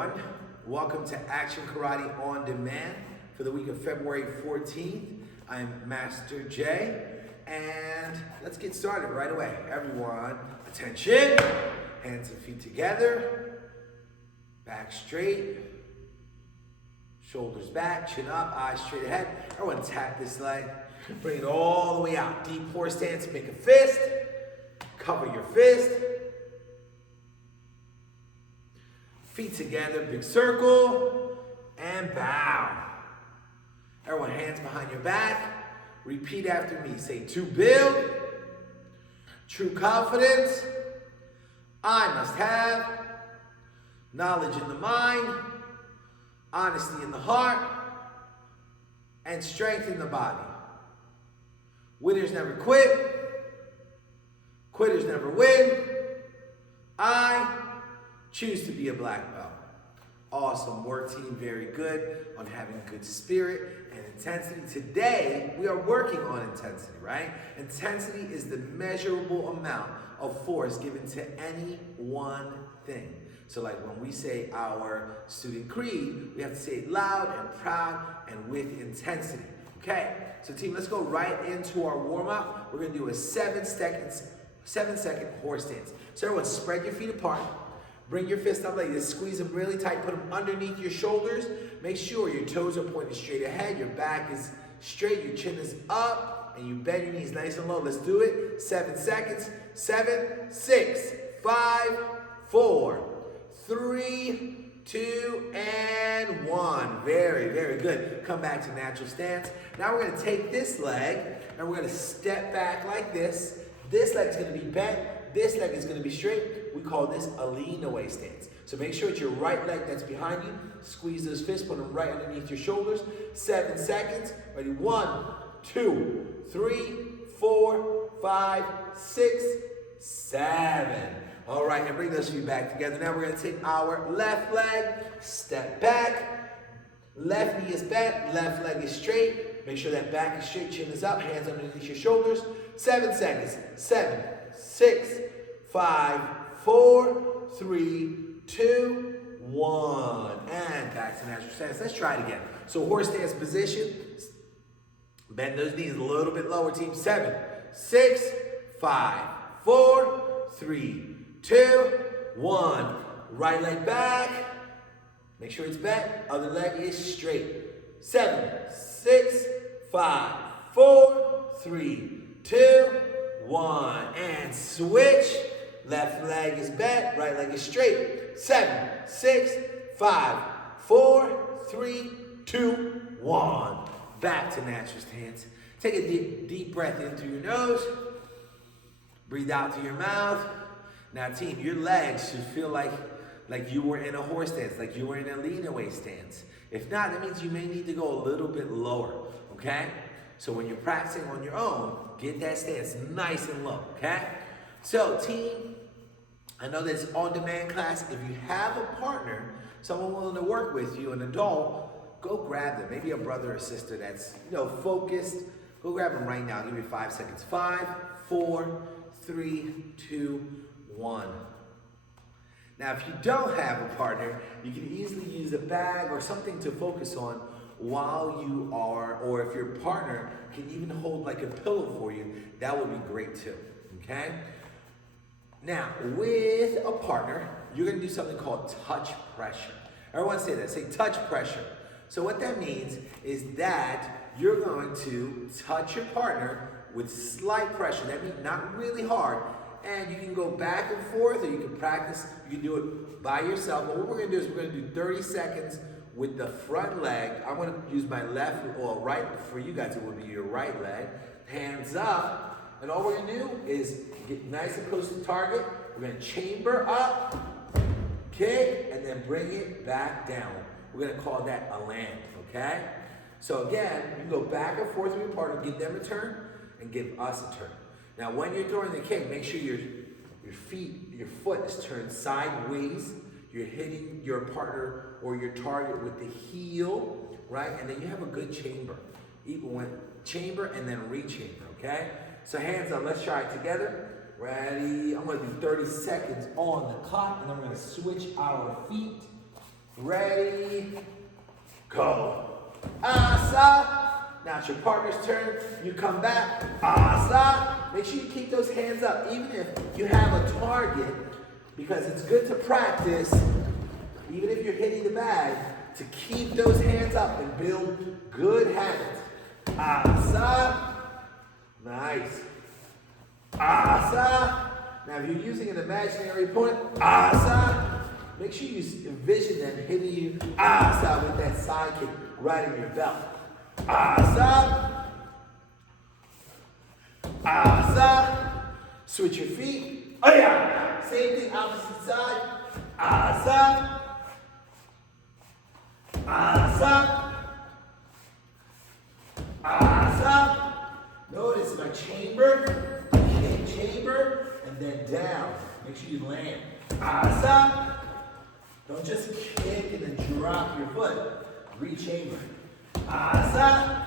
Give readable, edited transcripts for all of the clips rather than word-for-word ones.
everyone. Welcome to Action Karate on Demand for the week of February 14th. I'm Master J, and let's get started right away. Everyone, attention. Hands and feet together. Back straight. Shoulders back, chin up, eyes straight ahead. Everyone tap this leg. Bring it all the way out. Deep horse stance, make a fist. Cover your fist. Feet together, big circle, and bow. Everyone, hands behind your back. Repeat after me. Say, to build true confidence, I must have knowledge in the mind, honesty in the heart, and strength in the body. Winners never quit. Quitters never win. I choose to be a black belt. Awesome work, team. Very good on having good spirit and intensity. Today, we are working on intensity, right? Intensity is the measurable amount of force given to any one thing. So like when we say our student creed, we have to say it loud and proud and with intensity. Okay, so team, let's go right into our warm-up. We're gonna do a 7-second horse stance. So everyone, spread your feet apart. Bring your fist up like this, squeeze them really tight, put them underneath your shoulders. Make sure your toes are pointed straight ahead, your back is straight, your chin is up, and you bend your knees nice and low. Let's do it. 7 seconds. 7, 6, 5, 4, 3, 2, and 1. Very, very good. Come back to natural stance. Now we're gonna take this leg, and we're gonna step back like this. This leg's gonna be bent. This leg is gonna be straight. We call this a lean away stance. So make sure it's your right leg that's behind you. Squeeze those fists, put them right underneath your shoulders. 7 seconds. Ready? 1, 2, 3, 4, 5, 6, 7. All right, and bring those feet back together. Now we're gonna take our left leg, step back. Left knee is bent, left leg is straight. Make sure that back is straight, chin is up, hands underneath your shoulders. 7 seconds. 7, 6, 5, 4, 3, 2, 1. And back to natural stance. Let's try it again. So horse stance position. Bend those knees a little bit lower, team. 7, 6, 5, 4, 3, 2, 1. Right leg back. Make sure it's bent. Other leg is straight. 7, 6, 5, 4, 3, 2, 1. And switch. Left leg is bent. Right leg is straight. 7, 6, 5, 4, 3, 2, 1. Back to natural stance. Take a deep breath in through your nose. Breathe out through your mouth. Now, team, your legs should feel like you were in a horse stance, like you were in a lean away stance. If not, that means you may need to go a little bit lower, okay? So when you're practicing on your own, get that stance nice and low, okay? So, team, I know this on-demand class. If you have a partner, someone willing to work with you, an adult, go grab them. Maybe a brother or sister that's, focused. Go grab them right now. I'll give you 5 seconds. 5, 4, 3, 2, 1. Now, if you don't have a partner, you can easily use a bag or something to focus on while you are, or if your partner can even hold like a pillow for you, that would be great too, okay? Now, with a partner, you're gonna do something called touch pressure. Everyone say that, say touch pressure. So what that means is that you're going to touch your partner with slight pressure. That means not really hard. And you can go back and forth, or you can practice, you can do it by yourself. But what we're gonna do is we're gonna do 30 seconds with the front leg. I'm gonna use my left or right, for you guys it would be your right leg. Hands up, and all we're gonna do is get nice and close to the target. We're gonna chamber up, kick, and then bring it back down. We're gonna call that a land, okay? So again, you go back and forth with your partner, give them a turn, and give us a turn. Now, when you're throwing the kick, make sure your foot is turned sideways. You're hitting your partner or your target with the heel, right? And then you have a good chamber. Even when chamber and then rechamber, okay? So hands up, let's try it together. Ready? I'm gonna do 30 seconds on the clock, and then we're gonna switch our feet. Ready, go. Asa. Now it's your partner's turn. You come back. Asa. Make sure you keep those hands up, even if you have a target, because it's good to practice, even if you're hitting the bag, to keep those hands up and build good habits. Asa. Nice. Asa. Now if you're using an imaginary opponent, asa. Make sure you envision them hitting you, asa, with that side kick right in your belt. Asa. Asa. Switch your feet. Oh yeah. Same thing, opposite side. Asa. Asa. Asa. Notice my chamber, kick chamber, and then down. Make sure you land. Asa. Don't just kick and then drop your foot. Re-chamber. Asa.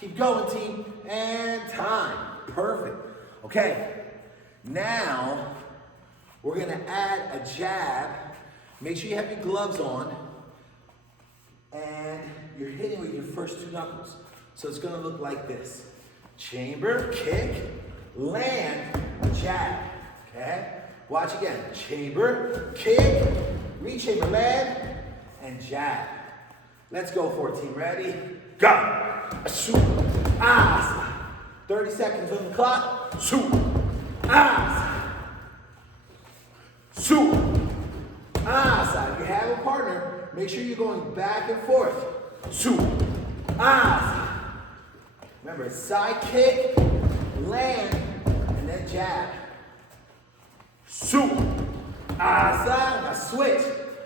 Keep going, team. And time. Perfect. Okay. Now, we're going to add a jab. Make sure you have your gloves on. And you're hitting with your first two knuckles. So it's going to look like this. Chamber, kick, land, jab. Okay? Watch again. Chamber, kick, re-chamber, land, and jab. Let's go for it, team. Ready? Go! Shoot. Asa. 30 seconds on the clock. Shoot. Asa. Shoot. Asa. If you have a partner, make sure you're going back and forth. Shoot. Asa. Remember, side kick, land, and then jab. Shoot. Asa. Now switch.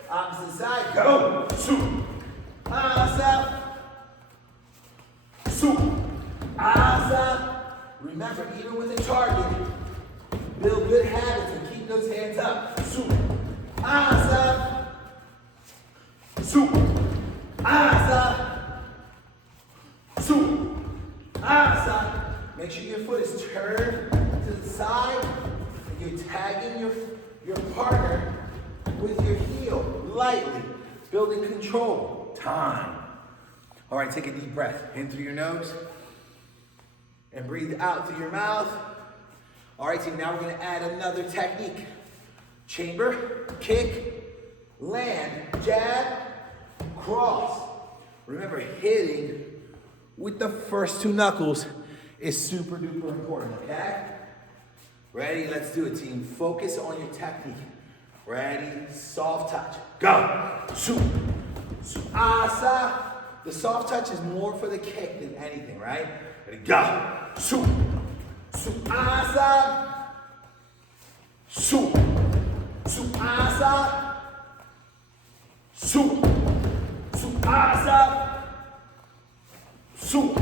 Opposite side. Go. Shoot. Asa. Shoot. Asa. Remember, even with a target, build good habits and keep those hands up. Shoot. Asa. Shoot. Asa. Shoot. Asa. Make sure your foot is turned to the side and you're tagging your partner with your heel lightly, building control. Time. All right, take a deep breath in through your nose and breathe out through your mouth. All right, team, now we're going to add another technique. Chamber, kick, land, jab, cross. Remember, hitting with the first two knuckles is super duper important, okay? Ready? Let's do it, team. Focus on your technique. Ready? Soft touch. Go. Shoot. Asa. The soft touch is more for the kick than anything, right? Ready? Go. Shoot. Asa. Shoot. Asa. Shoot. Asa. Shoot.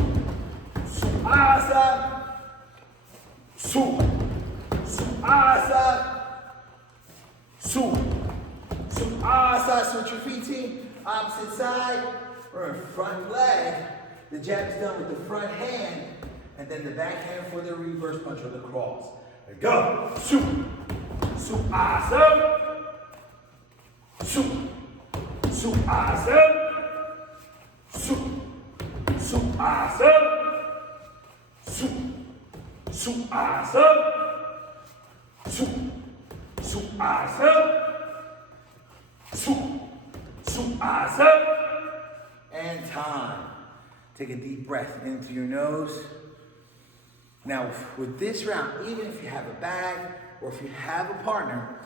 Asa. Shoot. Asa. Shoot. Asa. Switch your feet, team. Opposite side. Or front leg. The jab is done with the front hand. And then the back hand for the reverse punch or the cross. There you go. Shoot. Asa. Shoot. Asa. Shoot. Asa. Shoot. Asa. Shoot. Asa. Shoot. Asa. And time. Take a deep breath in through your nose. Now, with this round, even if you have a bag or if you have a partner,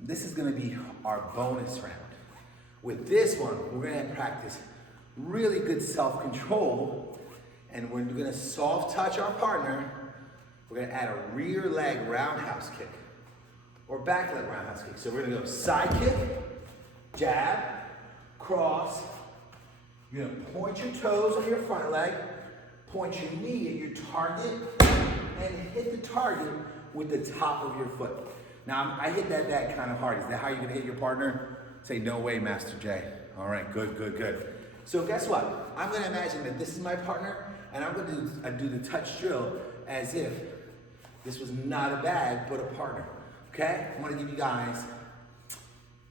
this is going to be our bonus round. With this one, we're going to practice really good self-control, and we're going to soft touch our partner. We're going to add a rear leg roundhouse kick or back leg roundhouse kick. So we're going to go side kick, jab, cross. You're going to point your toes on your front leg, point your knee at your target, and hit the target with the top of your foot. Now, I hit that kind of hard. Is that how you're going to hit your partner? Say, no way, Master J. All right, good. So guess what? I'm going to imagine that this is my partner, and I'm going to do the touch drill as if this was not a bag, but a partner. Okay? I'm going to give you guys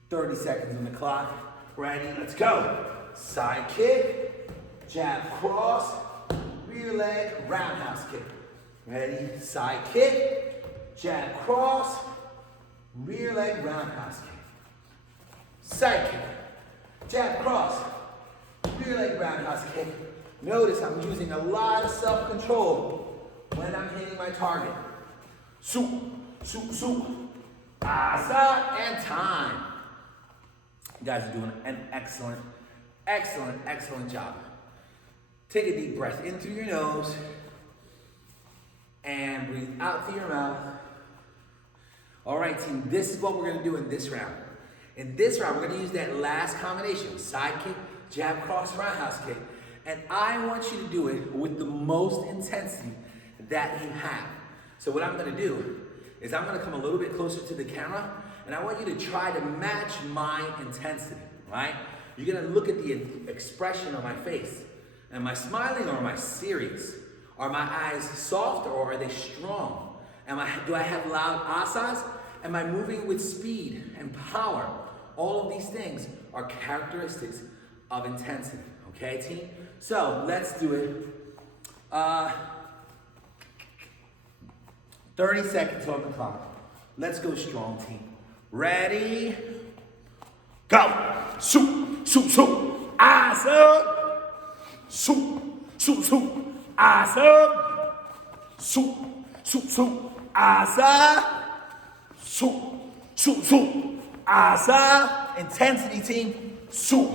30 seconds on the clock. Ready, let's go. Side kick, jab cross, rear leg, roundhouse kick. Ready, side kick, jab cross, rear leg, roundhouse kick. Side kick, jab cross, rear leg, roundhouse kick. Notice I'm using a lot of self-control when I'm hitting my target. Su, su, su. Asa, and time. You guys are doing an excellent, excellent, excellent job. Take a deep breath in through your nose and breathe out through your mouth. All right, team, this is what we're gonna do in this round. In this round, we're gonna use that last combination, side kick, jab, cross, roundhouse kick. And I want you to do it with the most intensity that you have. So what I'm gonna do is I'm gonna come a little bit closer to the camera and I want you to try to match my intensity, right? You're gonna look at the expression on my face. Am I smiling or am I serious? Are my eyes soft or are they strong? Do I have loud asas? Am I moving with speed and power? All of these things are characteristics of intensity, okay, team? So let's do it. 30 seconds on the clock. Let's go strong, team. Ready? Go! Shoot, shoot, shoot. Eyes up. Shoot, shoot, shoot. Eyes up. Shoot, shoot, shoot. Eyes up. Shoot, shoot, shoot. Eyes up. Intensity, team. Shoot,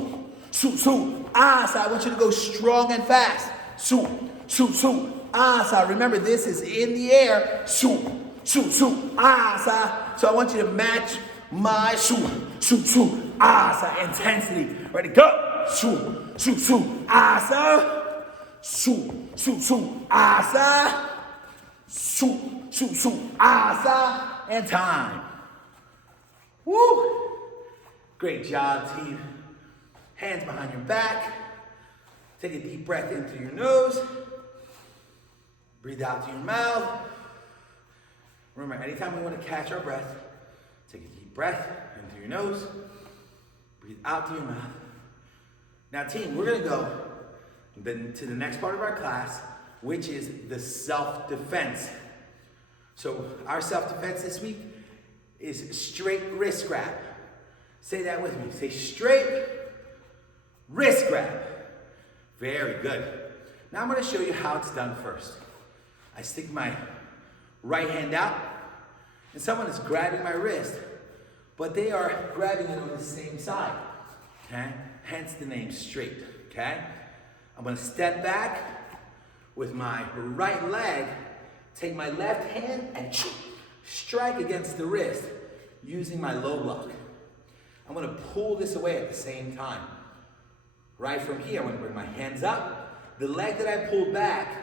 shoot, shoot. Eyes up. I want you to go strong and fast. Shoot, shoot, shoot. Asa, remember this is in the air. Shoot, shoot, shoot, asa. So I want you to match my shoot, shoot, shoot, asa intensity. Ready, go. Shoot, shoot, shoot, asa. Shoot, shoot, shoot, asa. Shoot, shoot, shoot, asa. And time. Woo! Great job, team. Hands behind your back. Take a deep breath in through your nose. Breathe out through your mouth. Remember, anytime we want to catch our breath, take a deep breath in through your nose. Breathe out through your mouth. Now, team, we're going to go to the next part of our class, which is the self-defense. So our self-defense this week is straight wrist grab. Say that with me. Say straight wrist grab. Very good. Now I'm going to show you how it's done first. I stick my right hand out, and someone is grabbing my wrist, but they are grabbing it on the same side, okay? Hence the name straight, okay? I'm gonna step back with my right leg, take my left hand and strike against the wrist using my low block. I'm gonna pull this away at the same time. Right from here, I'm gonna bring my hands up. The leg that I pulled back,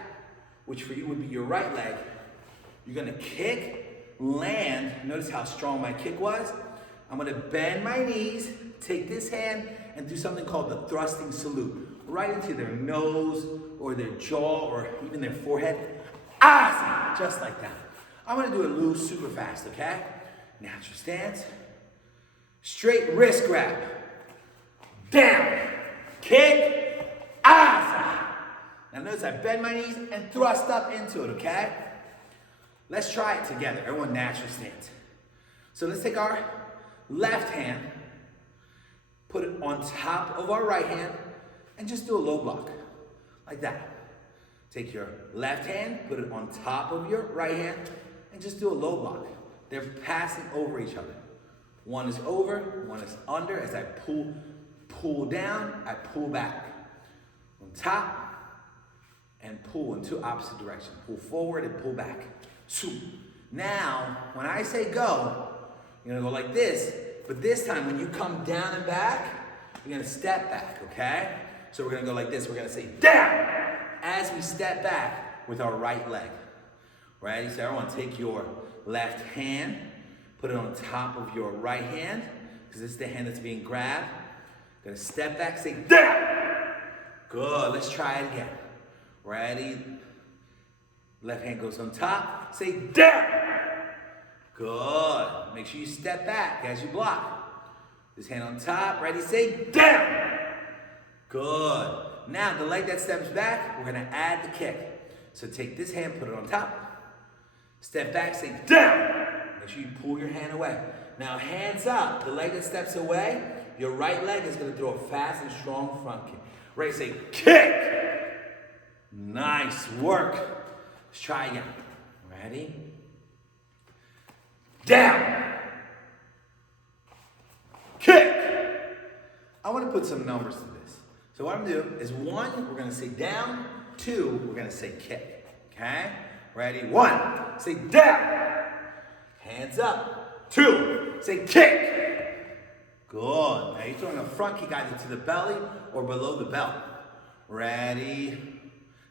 which for you would be your right leg, you're gonna kick, land. Notice how strong my kick was. I'm gonna bend my knees, take this hand, and do something called the thrusting salute. Right into their nose, or their jaw, or even their forehead. Ah! Just like that. I'm gonna do it loose, super fast, okay? Natural stance. Straight wrist grab. Down. Kick. Ah! Now notice I bend my knees and thrust up into it, okay? Let's try it together. Everyone natural stance. So let's take our left hand, put it on top of our right hand, and just do a low block, like that. Take your left hand, put it on top of your right hand, and just do a low block. They're passing over each other. One is over, one is under. As I pull down, I pull back. On top, and pull in two opposite directions. Pull forward and pull back. Now, when I say go, you're gonna go like this, but this time when you come down and back, you're gonna step back, okay? So we're gonna go like this, we're gonna say down, as we step back with our right leg. Ready? So everyone take your left hand, put it on top of your right hand, because this is the hand that's being grabbed. Gonna step back, say down. Good, let's try it again. Ready? Left hand goes on top. Say down. Good. Make sure you step back as you block. This hand on top, ready, say, down. Good. Now, the leg that steps back, we're gonna add the kick. So take this hand, put it on top. Step back, say, down. Make sure you pull your hand away. Now, hands up. The leg that steps away, your right leg is gonna throw a fast and strong front kick. Ready, say, kick. Nice work. Let's try again. Ready? Down. Kick. I want to put some numbers to this. So what I'm going to do is 1, we're going to say down. 2, we're going to say kick. Okay? Ready? 1, say down. Hands up. 2, say kick. Good. Now you're throwing a front kick either to the belly or below the belt. Ready?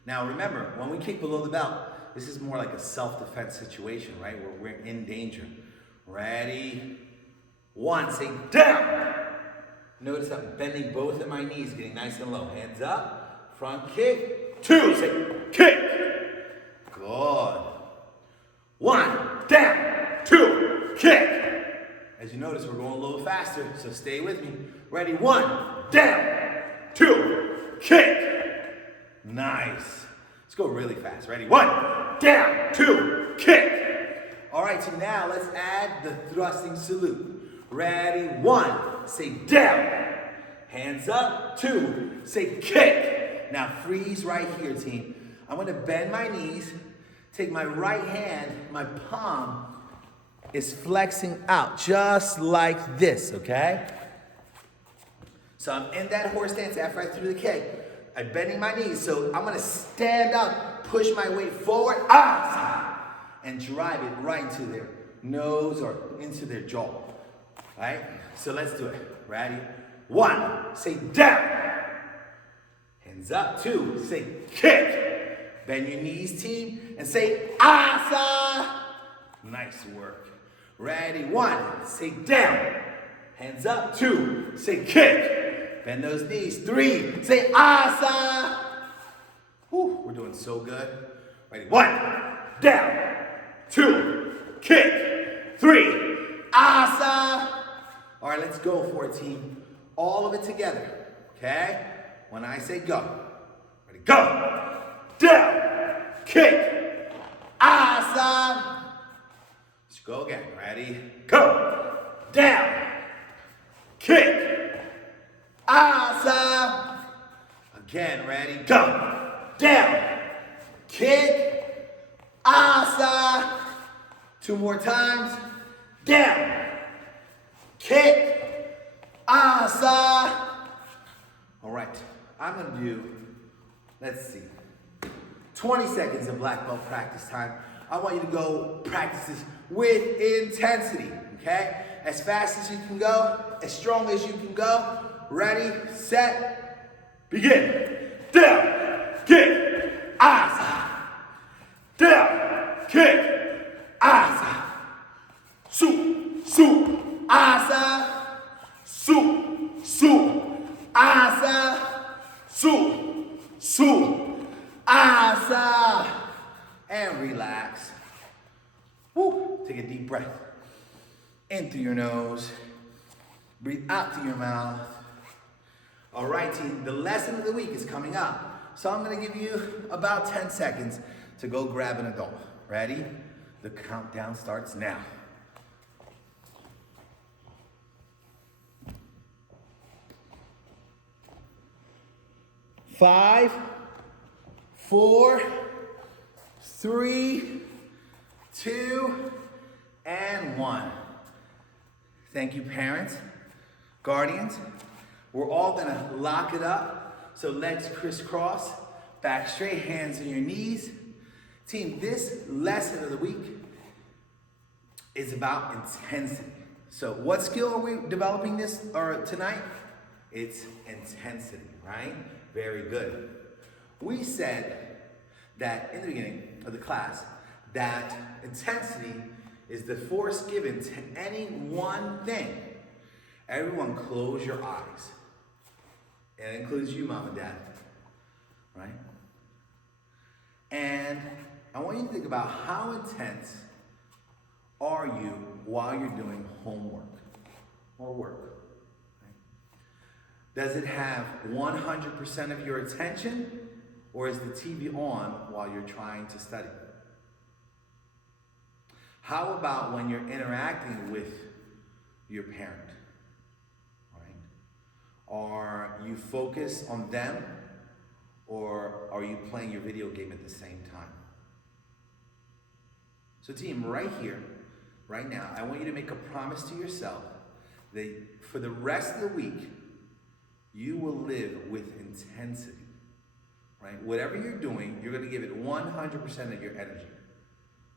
Now remember, when we kick below the belt, this is more like a self-defense situation, right? Where we're in danger. Ready? 1, say down. Notice I'm bending both of my knees, getting nice and low. Hands up, front kick. 2, say kick. Good. 1, down. 2, kick. As you notice, we're going a little faster, so stay with me. Ready? 1, down. 2, kick. Nice. Let's go really fast. Ready? 1, down. 2, kick. All right, so now let's add the thrusting salute. Ready? 1, say down. Hands up. 2, say kick. Now freeze right here, team. I'm gonna bend my knees, take my right hand, my palm is flexing out, just like this, okay? So I'm in that horse stance after I threw the kick. I'm bending my knees, so I'm gonna stand up, push my weight forward, and drive it right into their nose or into their jaw. Right? So let's do it. Ready? 1, say down. Hands up. 2, say kick. Bend your knees, team, and say asa. Nice work. Ready? 1, say down. Hands up. 2, say kick. Bend those knees. 3, say asa. Whew, we're doing so good. Ready? 1, down. 2, kick. 3, asa. All right, let's go for it, team. All of it together, okay? When I say go. Ready, go. Down, kick, asa. Let's go again. Ready, go. Down, kick, asa. Again, ready, go. Down, kick, asa. 2 more times. Down, kick, asa. All right, I'm gonna do, let's see, 20 seconds of black belt practice time. I want you to go practice this with intensity, okay? As fast as you can go, as strong as you can go. Ready, set, begin. Down, kick, asa. Down, kick, asa. Su, asa. Su, asa. Su, asa. And relax. Woo. Take a deep breath. In through your nose. Breathe out through your mouth. All right, team. The lesson of the week is coming up. So I'm going to give you about 10 seconds to go grab an adult. Ready? The countdown starts now. 5, 4, 3, 2, and 1. Thank you, parents, guardians. We're all gonna lock it up. So legs crisscross, back straight, hands on your knees. Team, this lesson of the week is about intensity. So what skill are we developing tonight? It's intensity, right? Very good. We said that in the beginning of the class that intensity is the force given to any one thing. Everyone close your eyes. And it includes you, mom and dad. Right? And I want you to think about how intense are you while you're doing homework or work. Does it have 100% of your attention, or is the TV on while you're trying to study? How about when you're interacting with your parent, right? Are you focused on them, or are you playing your video game at the same time? So team, right here, right now, I want you to make a promise to yourself that for the rest of the week, you will live with intensity, right? Whatever you're doing, you're gonna give it 100% of your energy.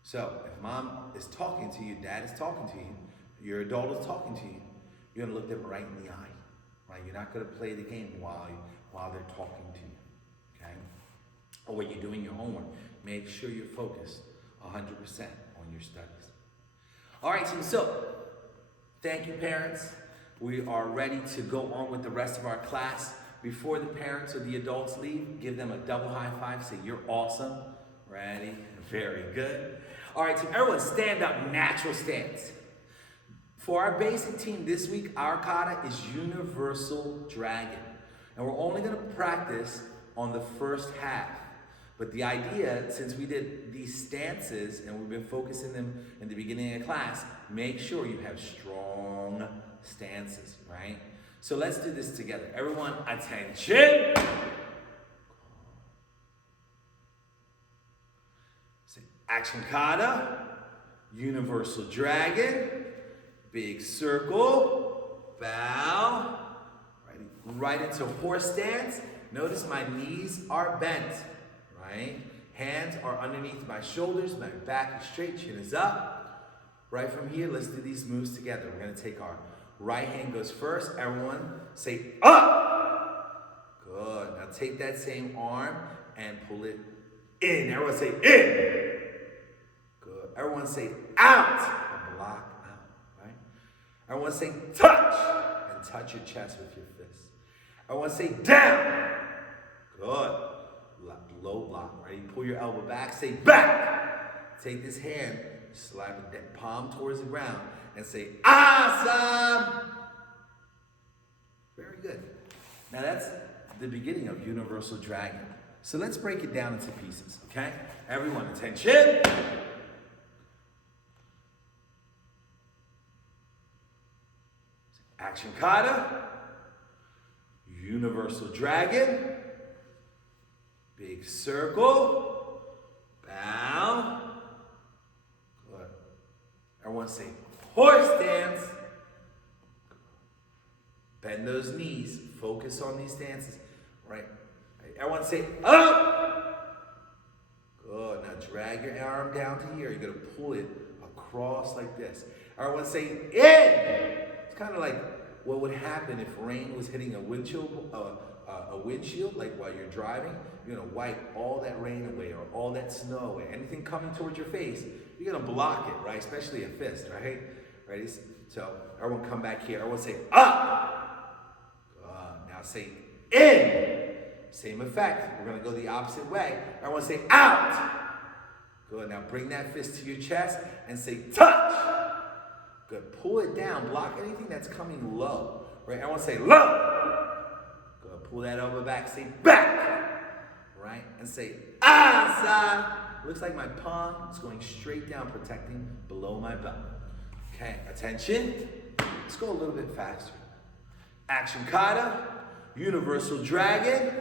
So if mom is talking to you, dad is talking to you, your adult is talking to you, you're gonna look them right in the eye, right? You're not gonna play the game while they're talking to you, okay? Or when you're doing your homework, make sure you're focused 100% on your studies. All right, team, so thank you, parents. We are ready to go on with the rest of our class. Before the parents or the adults leave, give them a double high five, say, you're awesome. Ready? Very good. All right, team, everyone stand up, natural stance. For our basic team this week, our kata is Universal Dragon. And we're only gonna practice on the first half. But the idea, since we did these stances and we've been focusing them in the beginning of class, make sure you have strong stances, right? So let's do this together. Everyone, attention. Action kata, Universal Dragon, big circle, bow, right into horse stance. Notice my knees are bent, right? Hands are underneath my shoulders, my back is straight, chin is up. Right from here, let's do these moves together. We're gonna take our right hand goes first. Everyone say up. Good. Now take that same arm and pull it in. Everyone say in. Good. Everyone say out. And block out, right? Everyone say touch. And touch your chest with your fist. Everyone say down. Good. Low block, right? You pull your elbow back, say back. Take this hand, slide the palm towards the ground, and say awesome. Very good. Now that's the beginning of Universal Dragon. So let's break it down into pieces, okay? Everyone, attention. Action kata, Universal Dragon, big circle, bow. Good. Everyone say horse stance. Bend those knees. Focus on these stances. Right. Everyone say up. Good. Now drag your arm down to here. You're going to pull it across like this. Everyone say in. It's kind of like what would happen if rain was hitting a windshield, like while you're driving. You're going to wipe all that rain away or all that snow away. Anything coming towards your face, you're going to block it, right? Especially a fist, right? Ready? So everyone come back here. Everyone say up. Good. Now say in. Same effect. We're going to go the opposite way. Everyone say out. Good. Now bring that fist to your chest and say touch. Good. Pull it down. Block anything that's coming low. Right? Everyone say low. Good. Pull that elbow back. Say back. Right? And say awesome. Looks like my palm is going straight down, protecting below my belt. Okay. Attention. Let's go a little bit faster. Action kata. Universal Dragon.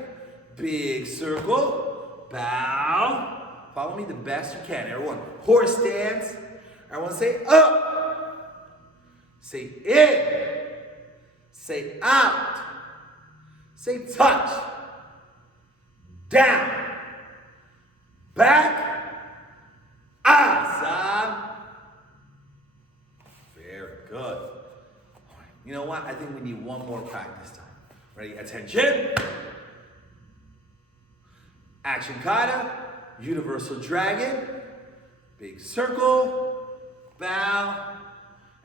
Big circle. Bow. Follow me the best you can. Everyone. Horse stance. Everyone say up. Say in. Say out. Say touch. Down. Back. Awesome. Very good. All right. You know what? I think we need one more practice time. Ready? Attention. Action kata. Universal Dragon. Big circle. Bow.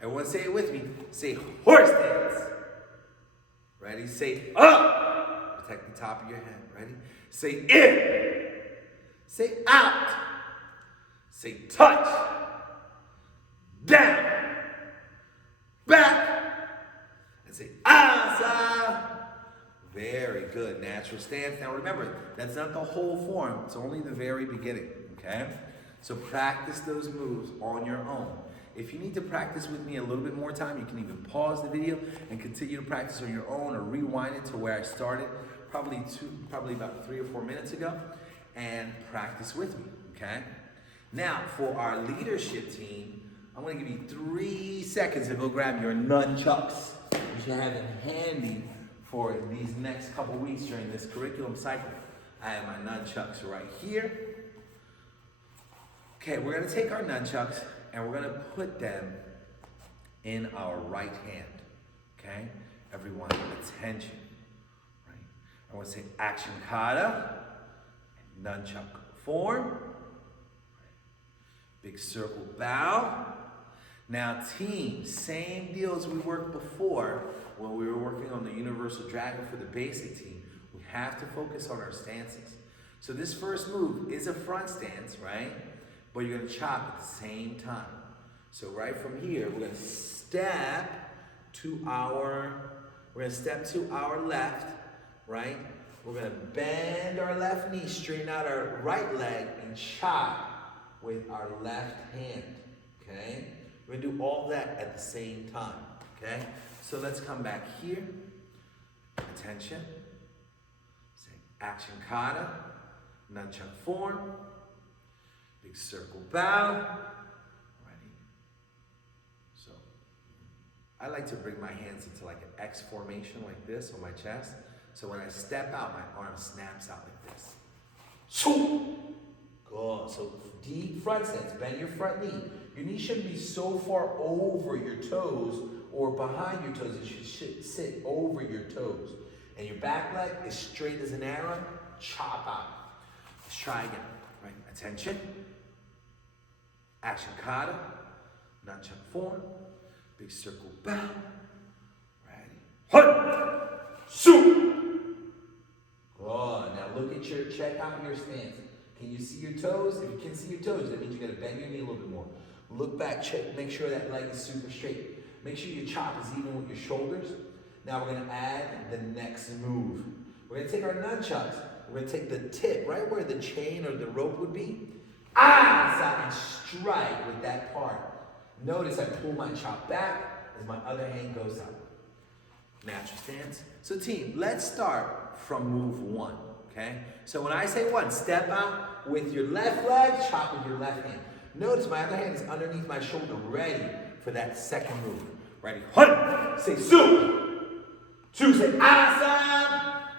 Everyone say it with me. Say horse stance. Ready? Say up. Protect the top of your head. Ready? Say in. Say out. Say touch. Down. Back. And say awesome. natural stance. Now remember, that's not the whole form. It's only the very beginning, okay? So practice those moves on your own. If you need to practice with me a little bit more time, you can even pause the video and continue to practice on your own or rewind it to where I started probably about 3 or 4 minutes ago and practice with me, okay? Now, for our leadership team, I'm gonna give you 3 seconds to go grab your nunchucks. You should have them handy for these next couple weeks during this curriculum cycle. I have my nunchucks right here. Okay, we're gonna take our nunchucks and we're gonna put them in our right hand, okay? Everyone, attention, right? I want to say action kata, nunchuck form, big circle bow. Now team, same deal as we worked before when we were working on the universal dragon for the basic team. We have to focus on our stances. So this first move is a front stance, right? But you're gonna chop at the same time. So right from here, we're gonna step to our left, right? We're gonna bend our left knee, straighten out our right leg, and chop with our left hand, okay? We're gonna do all that at the same time, okay? So let's come back here. Attention. Say action kata, nunchuck form. Big circle bow. Ready. So I like to bring my hands into like an X formation like this on my chest. So when I step out, my arm snaps out like this. Good. So deep front stance. Bend your front knee. Your knee shouldn't be so far over your toes or behind your toes. It should sit over your toes. And your back leg is straight as an arrow. Chop out. Let's try again. Right. Attention. Action kata. Nunchuck form. Big circle bow. Ready. One. Shoot. Good. Now look at check out your stance. Can you see your toes? If you can see your toes, that means you gotta bend your knee a little bit more. Look back, check, make sure that leg is super straight. Make sure your chop is even with your shoulders. Now we're gonna add the next move. We're gonna take our nunchucks. We're gonna take the tip, right where the chain or the rope would be. And strike with that part. Notice I pull my chop back as my other hand goes up. Natural stance. So team, let's start from move 1, okay? So when I say 1, step out with your left leg, chop with your left hand. Notice my other hand is underneath my shoulder, ready for that second move. Ready? 1, say su. 2, say asa.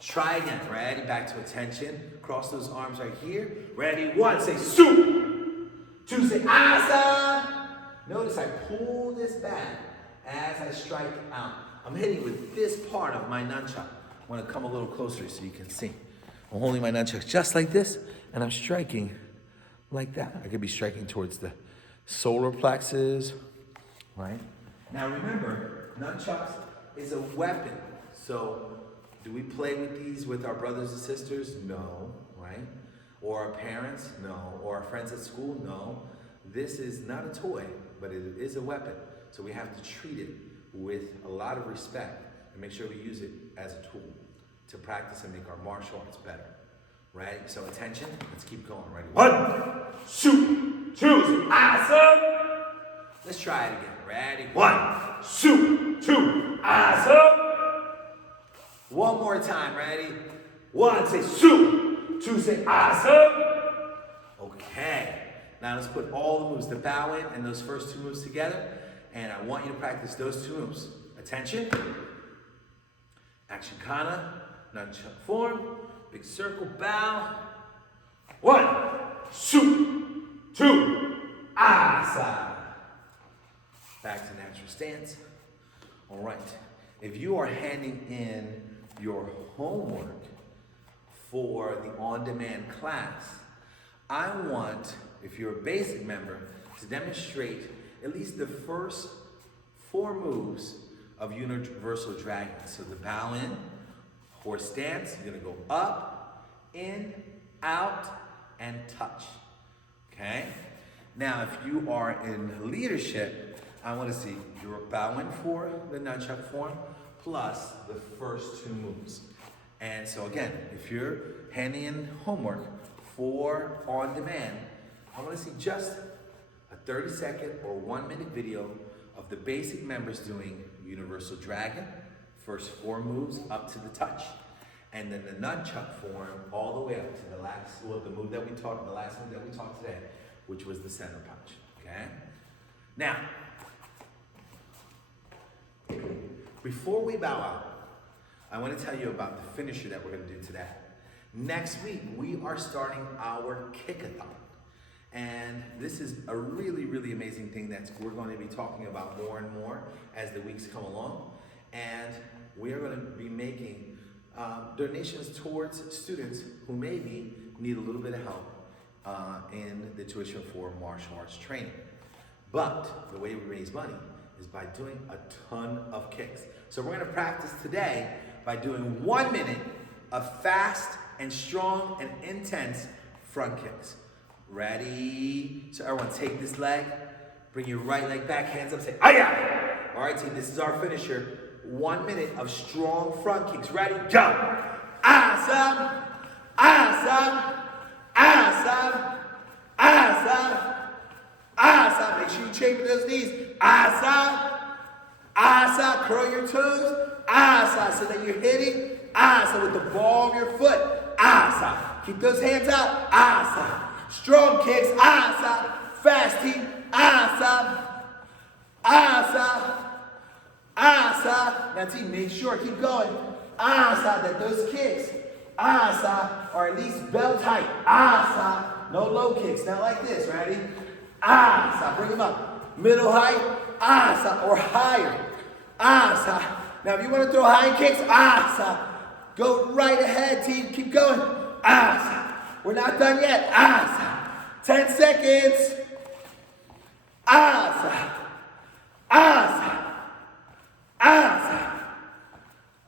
Try again. Ready? Back to attention. Cross those arms right here. Ready? 1, say su. 2, say asa. Notice I pull this back as I strike out. I'm hitting with this part of my nunchuck. I want to come a little closer so you can see. I'm holding my nunchucks just like this, and I'm striking like that. I could be striking towards the solar plexus, right? Now remember, nunchucks is a weapon. So do we play with these with our brothers and sisters? No, right? Or our parents? No. Or our friends at school? No. This is not a toy, but it is a weapon. So we have to treat it with a lot of respect and make sure we use it as a tool to practice and make our martial arts better, right? So attention, let's keep going. Ready? 1, shoot, 2, awesome. Let's try it again. Ready? 1, shoot, 2, awesome. One more time. Ready? 1, say shoot, 2, say awesome. Okay. Now let's put all the moves, the bow in and those first 2 moves together. And I want you to practice those 2 moves. Attention. Action kata. Nunchuck form. Big circle bow. 1, shoot, 2, asa. Back to natural stance. All right. If you are handing in your homework for the on-demand class, I want, if you're a basic member, to demonstrate at least the first 4 moves of universal dragon. So the bow in, horse stance, you're gonna go up, in, out, and touch, okay? Now, if you are in leadership, I wanna see your bow in for the nunchuck form, plus the first 2 moves. And so again, if you're handing in homework for on demand, I want to see just a 30-second or 1-minute video of the basic members doing universal dragon, first 4 moves up to the touch, and then the nunchuck form all the way up to the last, well, the move that we talked, the last move that we talked today, which was the center punch. Okay? Now, before we bow out, I want to tell you about the finisher that we're going to do today. Next week, we are starting our kickathon. And this is a really, really amazing thing that we're going to be talking about more and more as the weeks come along. And we are going to be making donations towards students who maybe need a little bit of help in the tuition for martial arts training. But the way we raise money is by doing a ton of kicks. So we're going to practice today by doing 1 minute of fast and strong and intense front kicks. Ready? So everyone take this leg, bring your right leg back, hands up, say, "Aya!" All right, team, this is our finisher. 1 minute of strong front kicks. Ready? Go! Awesome! Awesome! Awesome! Awesome! Awesome! Make sure you chamber those knees. Awesome! Awesome! Curl your toes. Awesome! So that you're hitting. Awesome! With the ball of your foot. Awesome! Keep those hands up. Awesome! Strong kicks. Awesome! Fast team. Awesome! Awesome! Awesome! Now team, make sure, keep going. Awesome! That those kicks, awesome, are at least belt height. Awesome! No low kicks, not like this, ready? Awesome! Bring them up. Middle height, awesome, or higher. Awesome! Now if you want to throw high kicks, awesome! Go right ahead, team, keep going. Awesome! We're not done yet. Awesome! 10 seconds. Awesome! Awesome! Awesome!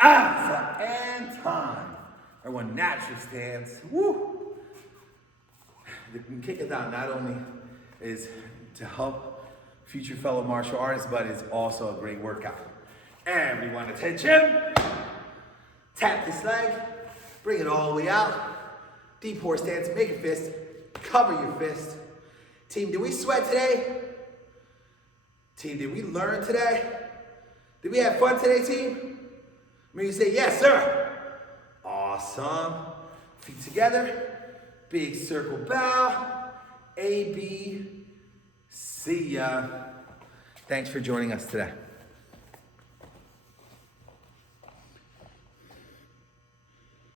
Awesome! And time. Everyone natural stands. Woo! The kickathon not only is to help future fellow martial artists, but it's also a great workout. Everyone attention! Tap this leg, bring it all the way out. Deep horse stance, make a fist, cover your fist. Team, did we sweat today? Team, did we learn today? Did we have fun today, team? I mean, you say, yes, sir. Awesome. Feet together. Big circle bow. A, B, see ya. Thanks for joining us today.